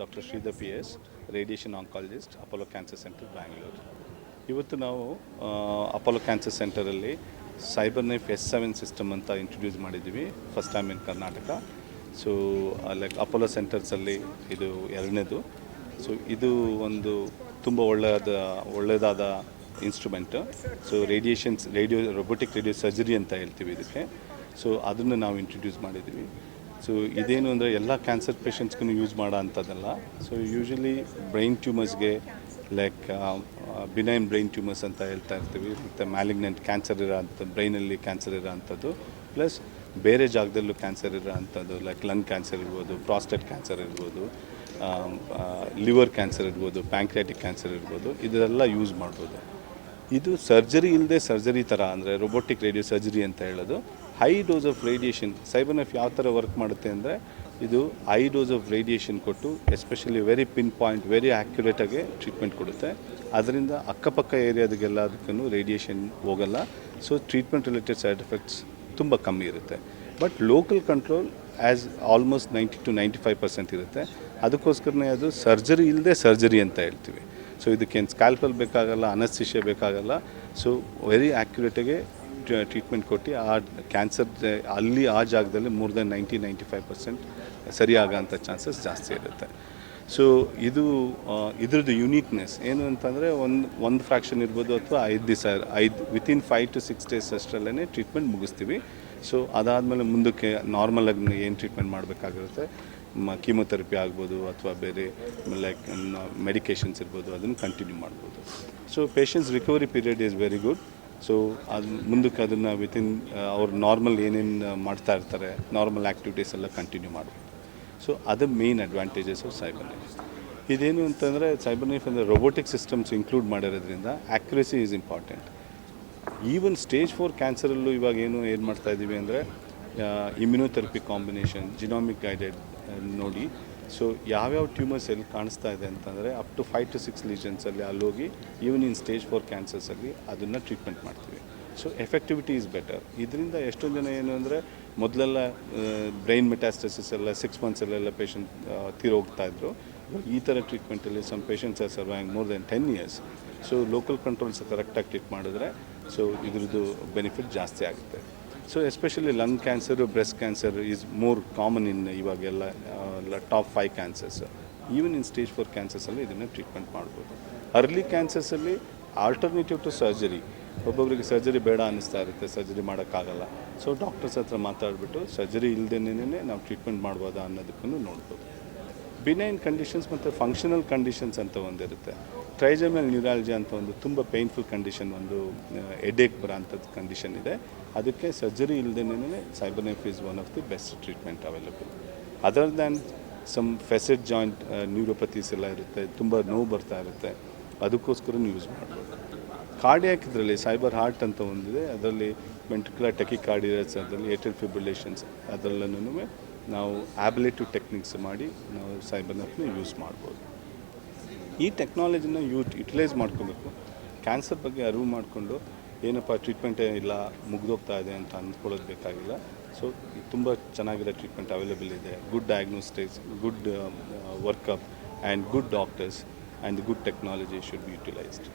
Doctor Sridhar P S radiation oncologist Apollo cancer centre Bangalore ಇವತ್ತು ನಾವು Apollo cancer ಸೆಂಟರಲ್ಲಿ CyberKnife S seven system ಅಂತ introduce ಮಾಡಿದ್ದೀವಿ first time in Karnataka so like Apollo ಸೆಂಟರ್ಸಲ್ಲಿ ಇದು ಎರಡನೇದು. So ಇದು ಒಂದು ತುಂಬ ಒಳ್ಳೆಯದ ಒಳ್ಳೆಯದಾದ instrument so radiations radio robotic radio surgery ಅಂತ ಹೇಳ್ತೀವಿ ಇದಕ್ಕೆ. ಸೊ ಅದನ್ನು ನಾವು ಇಂಟ್ರೊಡ್ಯೂಸ್ ಮಾಡಿದ್ದೀವಿ. ಸೊ ಇದೇನು ಅಂದರೆ ಎಲ್ಲ ಕ್ಯಾನ್ಸರ್ ಪೇಷಂಟ್ಸ್ಗೂ ಯೂಸ್ ಮಾಡೋ ಅಂಥದ್ದಲ್ಲ. ಸೊ ಯೂಶ್ವಲಿ ಬ್ರೈನ್ ಟ್ಯೂಮರ್ಸ್ಗೆ ಲೈಕ್ ಬಿನೈನ್ ಬ್ರೈನ್ ಟ್ಯೂಮರ್ಸ್ ಅಂತ ಹೇಳ್ತಾ ಇರ್ತೀವಿ. ಮತ್ತು ಮ್ಯಾಲಿಗ್ನೆಂಟ್ ಕ್ಯಾನ್ಸರ್ ಇರೋ ಬ್ರೈನಲ್ಲಿ ಕ್ಯಾನ್ಸರ್ ಇರೋ ಅಂಥದ್ದು. ಪ್ಲಸ್ ಬೇರೆ ಜಾಗದಲ್ಲೂ ಕ್ಯಾನ್ಸರ್ ಇರೋ ಅಂಥದ್ದು ಲೈಕ್ ಲಂಗ್ ಕ್ಯಾನ್ಸರ್ ಇರ್ಬೋದು ಪ್ರಾಸ್ಟೇಟ್ ಕ್ಯಾನ್ಸರ್ ಇರ್ಬೋದು ಲಿವರ್ ಕ್ಯಾನ್ಸರ್ ಇರ್ಬೋದು ಪ್ಯಾಂಕ್ರಿಯಾಟಿಕ್ ಕ್ಯಾನ್ಸರ್ ಇರ್ಬೋದು, ಇದೆಲ್ಲ ಯೂಸ್ ಮಾಡ್ಬೋದು. ಇದು ಸರ್ಜರಿ ಇಲ್ಲದೆ ಸರ್ಜರಿ ಥರ ಅಂದರೆ ರೊಬೋಟಿಕ್ ರೇಡಿಯೋ ಸರ್ಜರಿ ಅಂತ ಹೇಳೋದು. High dose of radiation CyberKnife ಯಾವ ಥರ ವರ್ಕ್ ಮಾಡುತ್ತೆ ಅಂದರೆ ಇದು ಹೈ ಡೋಸ್ ಆಫ್ ರೇಡಿಯೇಷನ್ ಕೊಟ್ಟು especially very pin point very ಆ್ಯಕ್ಯುರೇಟಾಗಿ ಟ್ರೀಟ್ಮೆಂಟ್ ಕೊಡುತ್ತೆ. ಅದರಿಂದ ಅಕ್ಕಪಕ್ಕ ಏರಿಯಾದಾಗೆಲ್ಲದಕ್ಕೂ ರೇಡಿಯೇಷನ್ ಹೋಗಲ್ಲ. So treatment related side effects ತುಂಬ ಕಮ್ಮಿ ಇರುತ್ತೆ. But local control as almost ninety to ninety five percent ಇರುತ್ತೆ. ಅದಕ್ಕೋಸ್ಕರನೇ ಅದು ಸರ್ಜರಿ ಇಲ್ಲದೆ ಸರ್ಜರಿ ಅಂತ ಹೇಳ್ತೀವಿ. ಸೊ ಇದಕ್ಕೇನು ಸ್ಕ್ಯಾಲ್ಪಲ್ ಬೇಕಾಗಲ್ಲ ಅನಸ್ತಿಷ್ಯ ಬೇಕಾಗಲ್ಲ. ಸೊ ವೆರಿ ಆ್ಯಕ್ಯುರೇಟಾಗಿ ಟ್ರೀಟ್ಮೆಂಟ್ ಕೊಟ್ಟು ಆ ಕ್ಯಾನ್ಸರ್ ಅಲ್ಲಿ ಆ ಜಾಗದಲ್ಲಿ more than ninety ninety five percent ಸರಿ ಆಗೋಂಥ ಚಾನ್ಸಸ್ ಜಾಸ್ತಿ ಇರುತ್ತೆ. ಸೊ ಇದು ಇದ್ರದ್ದು ಯುನೀಕ್ನೆಸ್ ಏನು ಅಂತಂದರೆ ಒಂದು ಒಂದು ಫ್ರ್ಯಾಕ್ಷನ್ ಇರ್ಬೋದು ಅಥವಾ ಐದು ದಿವಸ ಐದು within five to six days ಅಷ್ಟರಲ್ಲೇ ಟ್ರೀಟ್ಮೆಂಟ್ ಮುಗಿಸ್ತೀವಿ. ಸೊ ಅದಾದಮೇಲೆ ಮುಂದಕ್ಕೆ ನಾರ್ಮಲಾಗಿ ಏನು ಟ್ರೀಟ್ಮೆಂಟ್ ಮಾಡಬೇಕಾಗಿರುತ್ತೆ? ಮ ಕೀಮೊಥೆರಪಿ ಆಗ್ಬೋದು ಅಥವಾ ಬೇರೆ ಲೈಕ್ ಮೆಡಿಕೇಷನ್ಸ್ ಇರ್ಬೋದು, ಅದನ್ನು ಕಂಟಿನ್ಯೂ ಮಾಡ್ಬೋದು. So patients recovery period is very good so ಅದು ಮುಂದಕ್ಕೆ ಅದನ್ನು ವಿತಿನ್ ಅವ್ರು ನಾರ್ಮಲ್ ಏನೇನು ಮಾಡ್ತಾ ಇರ್ತಾರೆ ನಾರ್ಮಲ್ ಆ್ಯಕ್ಟಿವಿಟೀಸ್ ಎಲ್ಲ ಕಂಟಿನ್ಯೂ ಮಾಡಬೇಕು. ಸೊ ಅದು main advantages of CyberKnife ಇದೇನು ಅಂತಂದರೆ ಸೈಬರ್ ನೈಫ್ ಅಂದರೆ ರೊಬೋಟಿಕ್ ಸಿಸ್ಟಮ್ಸ್ ಇನ್ಕ್ಲೂಡ್ ಮಾಡಿರೋದ್ರಿಂದ accuracy is important even stage four ಕ್ಯಾನ್ಸರಲ್ಲೂ ಇವಾಗ ಏನು ಏನು ಮಾಡ್ತಾ ಇದ್ದೀವಿ ಅಂದರೆ ಇಮ್ಯುನೋಥೆರಪಿ ಕಾಂಬಿನೇಷನ್ ಜಿನಾಮಿಕ್ ಗೈಡೆಡ್ ನೋಡಿ ಸೊ ಯಾವ್ಯಾವ ಟ್ಯೂಮರ್ಸ್ ಎಲ್ಲಿ ಕಾಣಿಸ್ತಾ ಇದೆ ಅಂತಂದರೆ up to five to six ಲೀಜನ್ಸಲ್ಲಿ ಅಲ್ಲಿ ಹೋಗಿ ಈವನ್ ಇನ್ ಸ್ಟೇಜ್ ಫೋರ್ ಕ್ಯಾನ್ಸರ್ಸಲ್ಲಿ ಅದನ್ನು ಟ್ರೀಟ್ಮೆಂಟ್ ಮಾಡ್ತೀವಿ. ಸೊ ಎಫೆಕ್ಟಿವಿಟಿ ಈಸ್ ಬೆಟರ್ ಇದರಿಂದ ಎಷ್ಟೊಂದು ಜನ ಏನು ಅಂದರೆ, ಮೊದಲೆಲ್ಲ ಬ್ರೈನ್ ಮೆಟಾಸ್ಟಸಿಸ್ ಎಲ್ಲ ಸಿಕ್ಸ್ ಮಂತ್ಸಲ್ಲೆಲ್ಲ ಪೇಷಂಟ್ ತೀರೋಗ್ತಾ ಇದ್ರು. ಈ ಥರ ಟ್ರೀಟ್ಮೆಂಟಲ್ಲಿ some patients are surviving more than ten years so local controls ಕರೆಕ್ಟಾಗಿ ಟ್ರೀಟ್ ಮಾಡಿದ್ರೆ ಸೊ ಇದ್ರದ್ದು ಬೆನಿಫಿಟ್ ಜಾಸ್ತಿ ಆಗುತ್ತೆ. So especially lung cancer breast cancer is more common in ಇವಾಗೆಲ್ಲ top five cancers even in stage four ಕ್ಯಾನ್ಸರ್ಸಲ್ಲಿ ಇದನ್ನು treatment ಮಾಡ್ಬೋದು. Early ಕ್ಯಾನ್ಸರ್ಸಲ್ಲಿ alternative to surgery ಒಬ್ಬೊಬ್ಬರಿಗೆ ಸರ್ಜರಿ ಬೇಡ ಅನ್ನಿಸ್ತಾ ಇರುತ್ತೆ ಸರ್ಜರಿ ಮಾಡೋಕ್ಕಾಗಲ್ಲ. ಸೊ ಡಾಕ್ಟರ್ಸ್ ಹತ್ರ ಮಾತಾಡಿಬಿಟ್ಟು ಸರ್ಜರಿ ಇಲ್ಲದೇನೇ ನಾವು ಟ್ರೀಟ್ಮೆಂಟ್ ಮಾಡ್ಬೋದಾ ಅನ್ನೋದಕ್ಕೂ ನೋಡ್ಬೋದು. ಬಿನೈನ್ ಕಂಡೀಷನ್ಸ್ ಮತ್ತು ಫಂಕ್ಷನಲ್ ಕಂಡೀಷನ್ಸ್ ಅಂತ ಒಂದಿರುತ್ತೆ. ಟ್ರೈಜಮಲ್ ನ್ಯೂರಾಲಜಿ ಅಂತ ಒಂದು ತುಂಬ ಪೇನ್ಫುಲ್ ಕಂಡೀಷನ್ ಒಂದು ಎಡೇಕ್ ಬರೋ ಅಂಥದ್ದು ಕಂಡೀಷನ್ ಇದೆ. ಅದಕ್ಕೆ surgery ಇಲ್ಲದೇನೇ CyberKnife is one of the best treatment available other than some facet joint neuropathies ಎಲ್ಲ ಇರುತ್ತೆ, ತುಂಬ ನೋವು ಬರ್ತಾ ಇರುತ್ತೆ, ಅದಕ್ಕೋಸ್ಕರ ಯೂಸ್ ಮಾಡ್ಬೋದು. ಕಾರ್ಡಿಯಾಕ್ ಇದರಲ್ಲಿ ಸೈಬರ್ ಹಾರ್ಟ್ ಅಂತ ಒಂದಿದೆ, ಅದರಲ್ಲಿ ಮೆಂಟಿಕ್ಯುಲರ್ ಟೆಕಿಕಾರ್ಡಿಯಸ್ ಅದರಲ್ಲಿ ಏಟಲ್ ಫಿಬ್ರಿಲೇಷನ್ಸ್ ಅದರಲ್ಲೂ ನಾವು ಆಬಿಲೇಟಿವ್ ಟೆಕ್ನಿಕ್ಸ್ ಮಾಡಿ ನಾವು ಸೈಬರ್ ನಫ್ನ ಯೂಸ್ ಮಾಡ್ಬೋದು. ಈ ಟೆಕ್ನಾಲಜಿನ ಯೂಟ್ ಯುಟಿಲೈಸ್ ಮಾಡ್ಕೋಬೇಕು. ಕ್ಯಾನ್ಸರ್ ಬಗ್ಗೆ ಅರಿವು ಮಾಡಿಕೊಂಡು ಏನಪ್ಪ ಟ್ರೀಟ್ಮೆಂಟ್ ಇಲ್ಲ, ಮುಗ್ದೋಗ್ತಾ ಇದೆ ಅಂತ ಅಂದ್ಕೊಳ್ಳೋದು ಬೇಕಾಗಿಲ್ಲ. ಸೊ ತುಂಬ ಚೆನ್ನಾಗಿರೋ ಟ್ರೀಟ್ಮೆಂಟ್ ಅವೈಲೇಬಲ್ ಇದೆ. Good diagnostics good workup and good doctors and good technology should be utilised